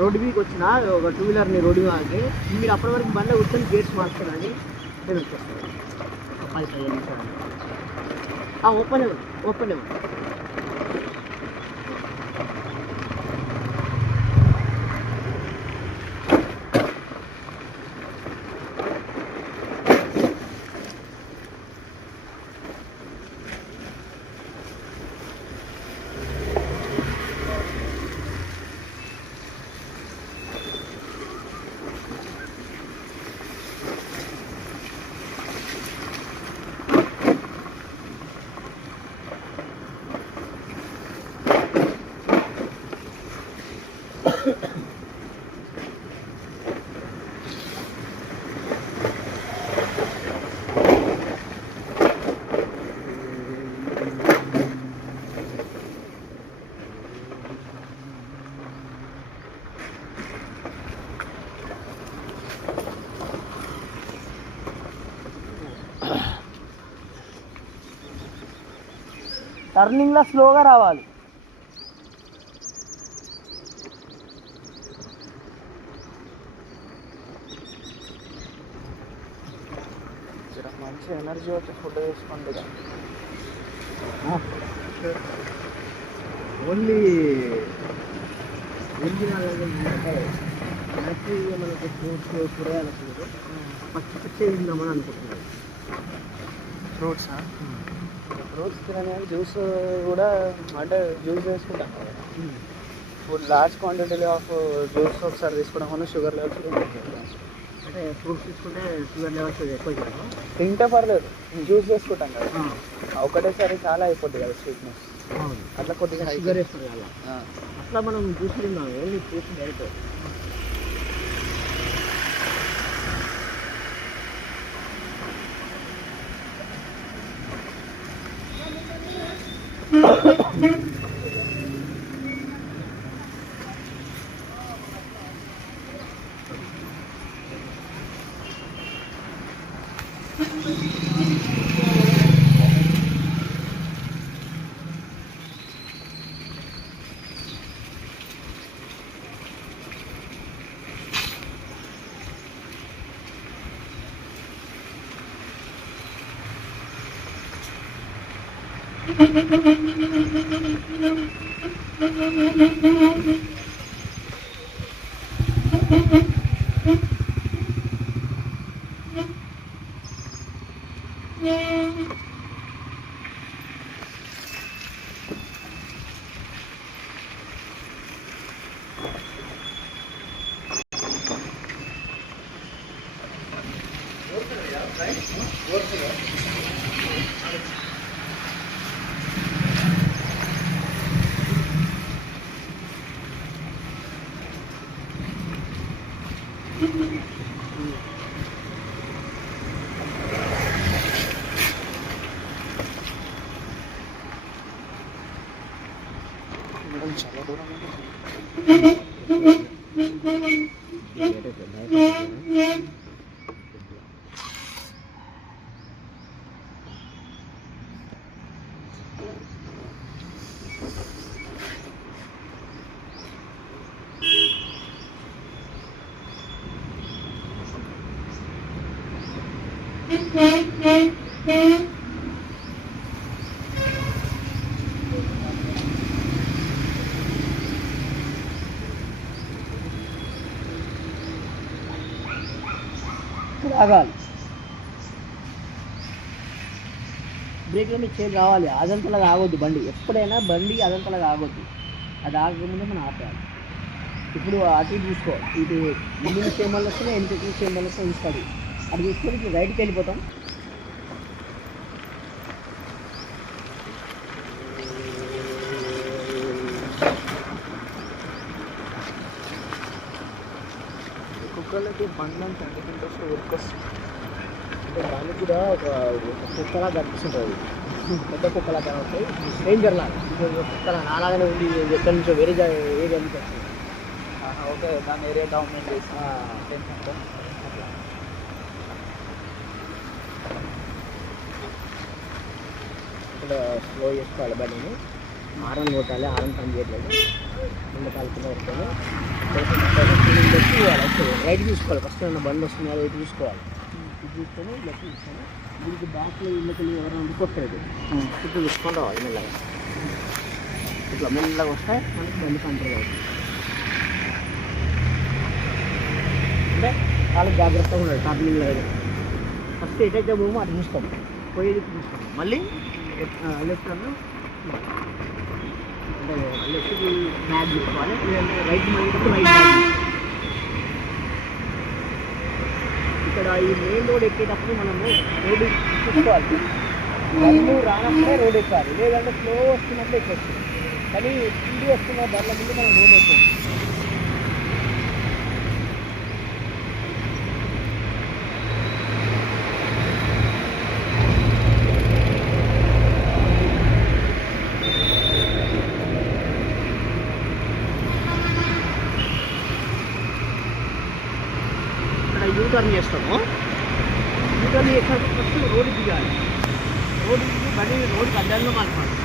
Road మీదకి వచ్చిన ఒక 2 వీలర్ని రోడ్డు ఆగి మీరు అప్పటి వరకు బండి కూర్చొని గేట్స్ మార్చుకోండి. నేను వచ్చేస్తాను ఒక 10-15 నిమిషాలు. ఓపెన్ ఓపెన్ టర్నింగ్లో స్లోగా రావాలి. మంచి ఎనర్జీ వచ్చి ఫుడ్ వేసుకోండి. ఓన్లీ యాక్చువల్గా మనకి ఫ్రూట్స్ కూరగాయలు పచ్చి పచ్చి తిందామని అనుకుంటున్నాను. ఫ్రూట్స్ తినని జ్యూస్ కూడా అంటే జ్యూస్ వేసుకుంటాం కదా. ఫుడ్ లార్జ్ క్వాంటిటీలో ఆఫ్ జ్యూస్ ఒకసారి తీసుకోవడం వల్ల షుగర్ లెవెల్స్ అంటే ఫ్రూట్స్ తీసుకుంటే షుగర్ లెవెల్స్ ఎక్కువ తింటే పర్లేదు. జ్యూస్ వేసుకుంటాం కదా ఒకటేసారి చాలా అయిపోద్ది కదా స్వీట్నెస్. అట్లా కొద్దిగా షుగర్ వేస్తుంది కదా అట్లా మనం జ్యూస్ తిన్నాం. ఓన్లీ ఫ్రూట్స్ డైరెక్ట్ చాలా దూరం ఆగాలి. బ్రేక్లో మీ చేతి రావాలి. అదంతలాగా ఆగొద్దు బండి. ఎప్పుడైనా బండి అదంతలాగా ఆగొద్దు. అది ఆగకముందే మనం ఆపాలి. ఇప్పుడు అటు ఇటు చూసుకో. ఇటు ముందు చేమలు వస్తున్నాయి, వెనుక చేమలు వస్తాయి, ఇస్తుంది. అది చూసుకొని ఇప్పుడు రైట్కి వెళ్ళిపోతాం. కుక్కలకి బండి అంటే ఇంట్రెస్ట్ ఉరికొస్తుంది. అంటే దానికి కూడా ఒక కుక్కలా కనిపిస్తుంటుంది. పెద్ద కుక్కలా కనబడతాయి. డేంజర్ లాగా కుక్కల నాలాగానే ఉండి ఎక్కడి నుంచో వేరే ఏరియా నుంచి వస్తుంది. ఓకే, దాని ఏరియా డామినేట్ చేసి ఇక్కడ స్లో చేసుకోవాలి బండిని. హారన్ కొట్టాలి, హారన్ పని చేయట్లేదు. ముందు కాలుతున్న వస్తుంది. రైట్ చూసుకోవాలి. ఫస్ట్ ఏమన్నా బండి వస్తుందా రైట్ చూసుకోవాలి. ఇది చూసుకొని లెఫ్ట్ చూసుకొని దీనికి బ్యాక్లో ఇళ్ళకి ఎవరైనా కొట్టలేదు చుట్టూ చూసుకొని రావాలి మెల్లగా. ఇట్లా మెల్లగా వస్తే మనకి బండి కంట్రోల్ అవుతుంది. అంటే చాలా జాగ్రత్తగా ఉండాలి టర్నింగ్లో. ఫస్ట్ ఎటైతే పోమో అటు చూస్తాం, పోయేది చూస్తాం. మళ్ళీ లెఫ్ట్ అంటే లెఫ్ట్కి బ్యాగ్ చూసుకోవాలి, రైట్ మళ్ళీ రైట్ బ్యాగ్. ఇక్కడ ఈ మెయిన్ రోడ్ ఎక్కేటప్పుడు మనము రోడ్డు చూసుకోవాలి. బండ్లు రానప్పుడే రోడ్ ఎక్కాలి, లేదంటే స్లో వస్తున్నప్పుడు ఎక్కొచ్చు. కానీ స్పీడ్ వస్తున్న బండ్ల ముందు మనం రోడ్ ఎక్కాలి. యూటర్న్ చేస్తాము. యూటర్న్ చేసినప్పుడు ఫస్ట్ రోడ్డు దిగాలి. రోడ్డు దిగి బండి రోడ్డుకి అడ్డంగా మాట్లాడాలి.